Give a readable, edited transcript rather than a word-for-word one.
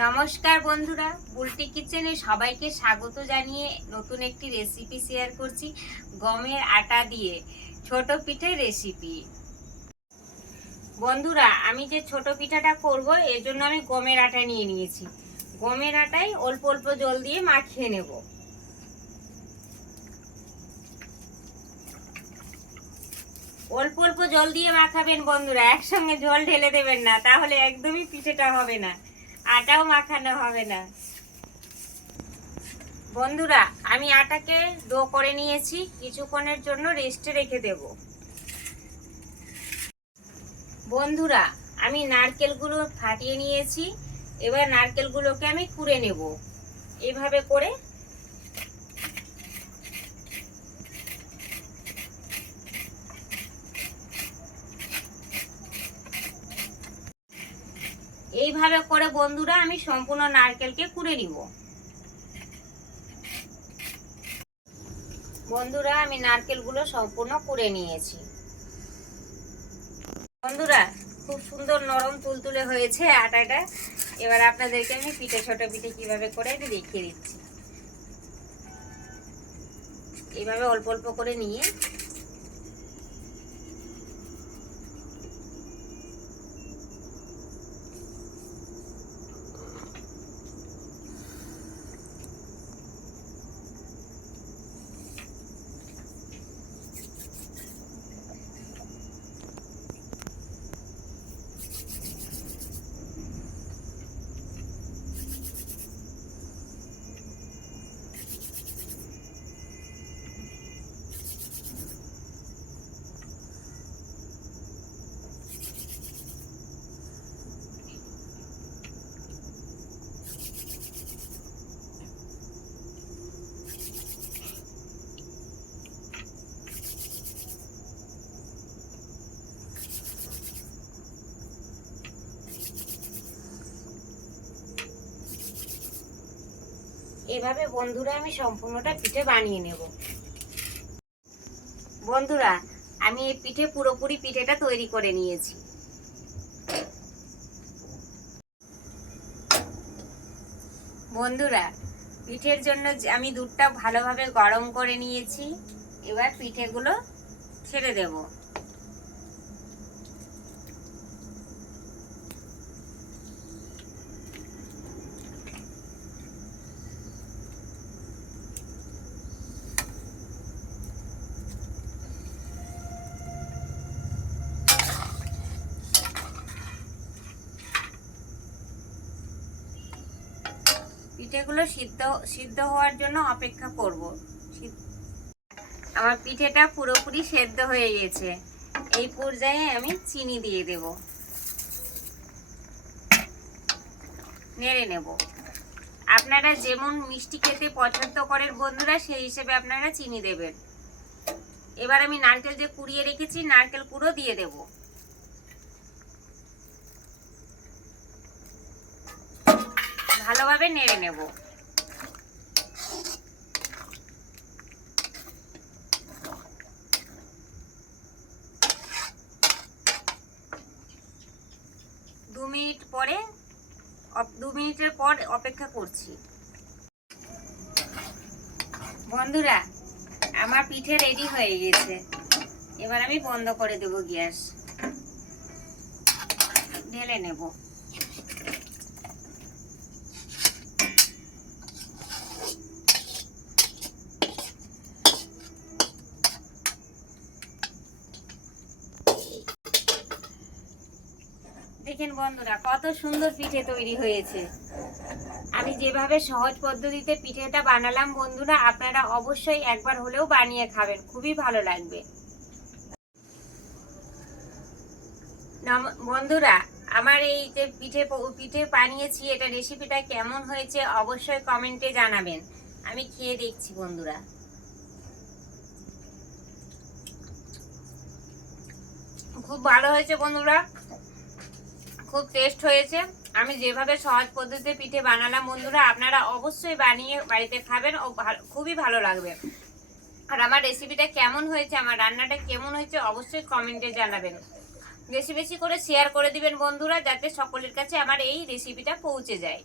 নমস্কার বন্ধুরা, বুলটি কিচেনে সবাইকে স্বাগত জানিয়ে নতুন একটি রেসিপি শেয়ার করছি। গমের আটা দিয়ে ছোট পিঠে রেসিপি। বন্ধুরা, আমি যে ছোট পিঠাটা করব এর জন্য আমি গমের আটা নিয়ে নিয়েছি। গমের আটায় অল্প অল্প জল দিয়ে মাখিয়ে নেব। অল্প অল্প জল দিয়ে মাখাবেন বন্ধুরা, একসঙ্গে জল ঢেলে দেবেন না, তাহলে একদমই পিঠেটা হবে না, আটাও মাখানো হবে না। বন্ধুরা, আমি আটাকে ডো করে নিয়েছি, কিছুক্ষণের জন্য রেস্টে রেখে দেব। বন্ধুরা, আমি নারকেলগুলো ফাটিয়ে নিয়েছি, এবার নারকেলগুলোকে আমি কুড়ে নেব এইভাবে করে। এইভাবে করে বন্ধুরা আমি সম্পূর্ণ নারকেলকে কুড়ে নিব। বন্ধুরা, আমি নারকেলগুলো সম্পূর্ণ কুড়ে নিয়েছি। বন্ধুরা, খুব সুন্দর নরম তুলতুলে হয়েছে আটাটা। এবার আপনাদেরকে আমি ছোট পিঠে কিভাবে করে আমি দেখিয়ে দিচ্ছি। এইভাবে অল্প অল্প করে নিয়ে এভাবে বন্ধুরা আমি সম্পূর্ণটা পিঠে বানিয়ে নেব। বন্ধুরা, আমি এই পুরোপুরি পিঠেটা তৈরি করে নিয়েছি। বন্ধুরা, পিঠের জন্য আমি দুধটা ভালোভাবে গরম করে নিয়েছি। এবার পিঠেগুলো ছেড়ে দেব। পিঠেগুলো সিদ্ধ হওয়ার জন্য অপেক্ষা করব। আমার পিঠেটা পুরোপুরি সেদ্ধ হয়ে গেছে। এই পর্যায়ে আমি চিনি দিয়ে দেব, নেড়ে নেব। আপনারা যেমন মিষ্টি খেতে পছন্দ করেন বন্ধুরা, সেই হিসেবে আপনারা চিনি দেবেন। এবার আমি নারকেল যে কুড়িয়ে রেখেছি, নারকেল কুড়ো দিয়ে দেব। ভালোভাবে নেড়ে নেব। দু মিনিটের পর অপেক্ষা করছি। বন্ধুরা, আমার পিঠে রেডি হয়ে গেছে। এবার আমি বন্ধ করে দেব গ্যাস, ঢেলে নেব। দেখেন বন্ধুরা, কত সুন্দর পিঠে তৈরি হয়েছে। আমি যেভাবে সহজ পদ্ধতিতে পিঠেটা বানালাম বন্ধুরা, আপনারা অবশ্যই একবার হলেও বানিয়ে খাবেন, খুবই ভালো লাগবে। বন্ধুরা, আমার এই যে পিঠে বানিয়েছি, এটা রেসিপিটা কেমন হয়েছে অবশ্যই কমেন্টে জানাবেন। আমি খেয়ে দেখছি বন্ধুরা। খুব ভালো হয়েছে বন্ধুরা, খুব টেস্ট হয়েছে। আমি যেভাবে সহজ পদ্ধতিতে পিঠে বানালাম বন্ধুরা, আপনারা অবশ্যই বানিয়ে বাড়িতে খাবেন ও খুবই ভালো লাগবে। আর আমার রেসিপিটা কেমন হয়েছে, আমার রান্নাটা কেমন হয়েছে অবশ্যই কমেন্টে জানাবেন। বেশি বেশি করে শেয়ার করে দিবেন বন্ধুরা, যাতে সকলের কাছে আমার এই রেসিপিটা পৌঁছে যায়।